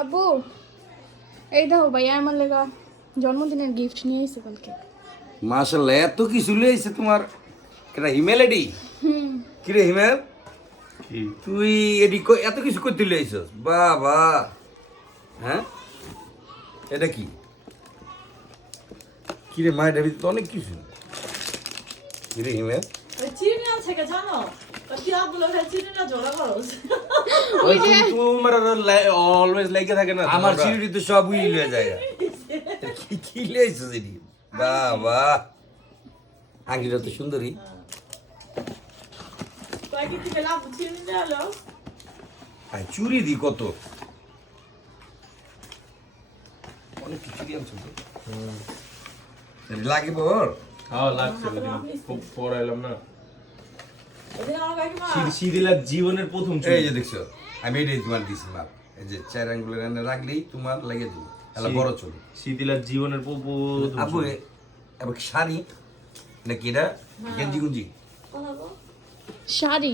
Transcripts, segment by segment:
আব্বু এই দাও ভাই আমার লেগা জন্মদিনের গিফট নিয়ে এসে কালকে। মাশাআল্লাহ, এত কিছু লইছে তোমার। এটা হিমেল এডি? কি রে হিমেল, তুই এডি এত কিছু করতে লইছস? বাবা, হ্যাঁ এটা কি? কি রে মায়ের ভিতরে তো অনেক কিছু। কি রে হিমেল? চিনি আছে কে জানো? কি আবুলো ভাই চিনি না জোড়া করস। ওই যে তোমার অলওয়েজ লাইকে থাকে না আমার চিড়ি তো সব উই লয়ে যায়। কি কি লইছস এডি? বাবা, আঙ্গিটা তো সুন্দরী। কয় কি থেকে লাভ চিনি না হলো? আর চুরি দি কত অনেক কিছু দিয়ে আনছো তো। লাগিব ওর? হ্যাঁ লাগছে, খুব পড়াইলাম না। ওদিন আমার কাকিমা শীদিলা জীবনের প্রথম এই ছবি। যে দেখছো, আমি এটাই তোমার দিছি মাপ। এই যে চার আঙ্গুলের এনে রাখলেই তোমার লেগে যাবে। তাহলে বড় চলে। শীদিলা জীবনের প্রথম আপু ছবি। এবং শাড়ি নাকি এটা গেঞ্জি গুঞ্জি? কোন হবো? শাড়ি।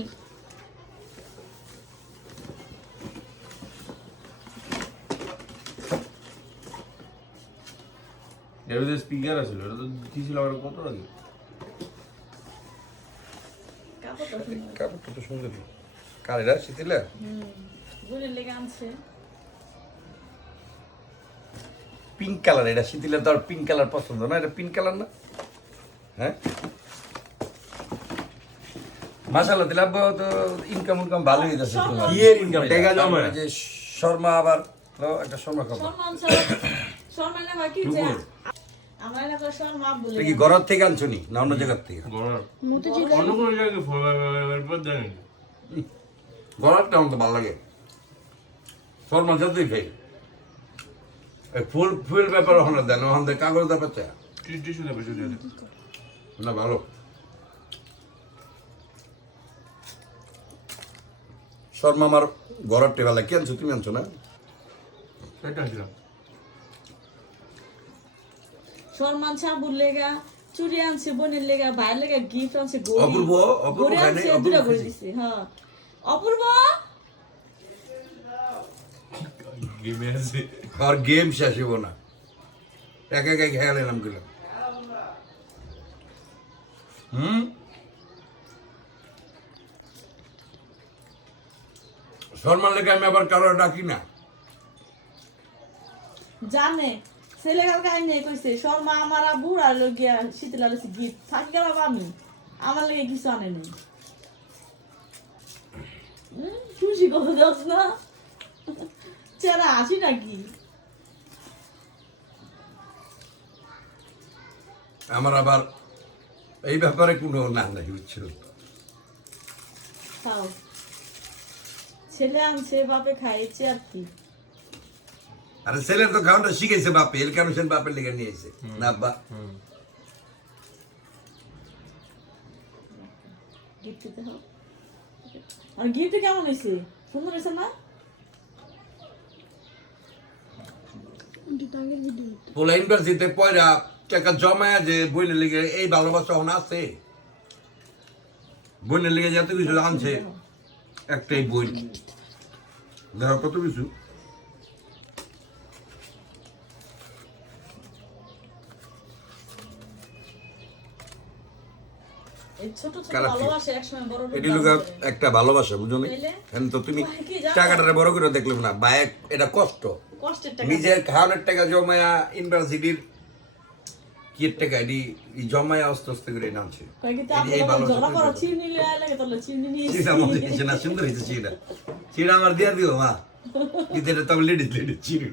এর ভিতরে স্পিকার আছে, এটা তো কি ছিল আমার কত আগে। কাপড়টা সুন্দর। কাপড়টা তো সুন্দর। কার এটা? শীতিলা? বুনের লেগে আনছে। Pink colour. এটা শীতিলা তো আর পিঙ্ক কালার পছন্দ না। এটা পিঙ্ক কালার না? হ্যাঁ মাশাআল্লাহ, দিলাম তো ইনকাম ভালোই হইতাছে তোমার। কি এর ইনকাম? টাকা জমায়। যে শর্মা আবার তো একটা শর্মা খাবো। সম্মান ছাড়া সম্মান না কি যে টুকুর। আমার এলাকার সম্মান বলে। এটা কি ঘরের থেকে আনছো নি না অন্য জায়গার থেকে? গড়ার মুতে অন্য কোনো জায়গায় ফোর জানেন। গড়ারটা আমার তো ভালো লাগে। শর্মা যতই খাই। এই ফুল ব্যাপার ওখানে দেন, ওখানে কাগজ দা পাচ্ছে টিসু দেবে শুধু। না ভালো। শর্মা আমার ঘরের টেবালে কি আনছো? তুমি আনছো না? সেটা ছিলাম। সম্মান ছাবুর লেগা চুরি আনছে, বোনের লেগা ভাইয়ের লেগা গিফট আনছে, অপূর্ব, অপূর্ব গড়ি খায় আনছে, নাই, অপূর্ব দুটা করে খাইছে। দিছে। হ্যাঁ অপূর্ব গেমে আছে। আর গেম শেষ হইব না। একা একা খেয়াল এলাম গেলাম। শর্মার লেগে আমি আবার কারো ডাকি না। জানে ছেলে কালকে আইন নেই কইছে শর্মা আমার আবু আর লগিয়া শীতলা লইছে গিফট থাকি গেলাম আমি আমার লাগে কিছু আনে নাই। খুশি কত যাস না চেরা আসি নাকি? আমার আবার এই ব্যাপারে কোনো না নাই বুঝছো। খাও ছেলে আনছে বাপে খাইছে আর কি। আরে ছেলে তো খাওয়াটা শিখেছে বাপে, এর কারণে সে বাপের লেগে নিয়েছে না আব্বা। গিফট দিতে হবে। আর গিফট কেমন হয়েছে? সুন্দর হয়েছে না? পোলা ইউনিভার্সিটিতে পয়রা টাকা জমায় যে বইনের লেগে এই ভালোবাসা এখন আছে। বইনের লেগে যত কিছু আনছে, একটাই বই দেখো কত কিছু। এই ছোট ছোট কালার কি? ভালোবাসা একসময় বড় এটি লোক একটা ভালোবাসা বুঝো নি? তাইলে? এখন তো তুমি কি জানো? টাকাটা বড় করে দেখলাম না বাইক, এটা কষ্ট। কষ্টের টাকা নিজের খাওয়ানোর টাকা জমায়া ইউনিভার্সিটির কি টাকা এটি জমায়া আস্তে আস্তে করে নামছে। কয়েকটা এই আপনারা ভালোবাসা ঝগড়া করো তৈরি চিনি লাগে তাহলে চিনি নিয়ে চিড়া মজা হয়েছে না? সুন্দর হয়েছে চিড়া। চিড়া আমার দিয়া দিও মা, কিন্তু এটা তো আমি লেডিস চিড়ি।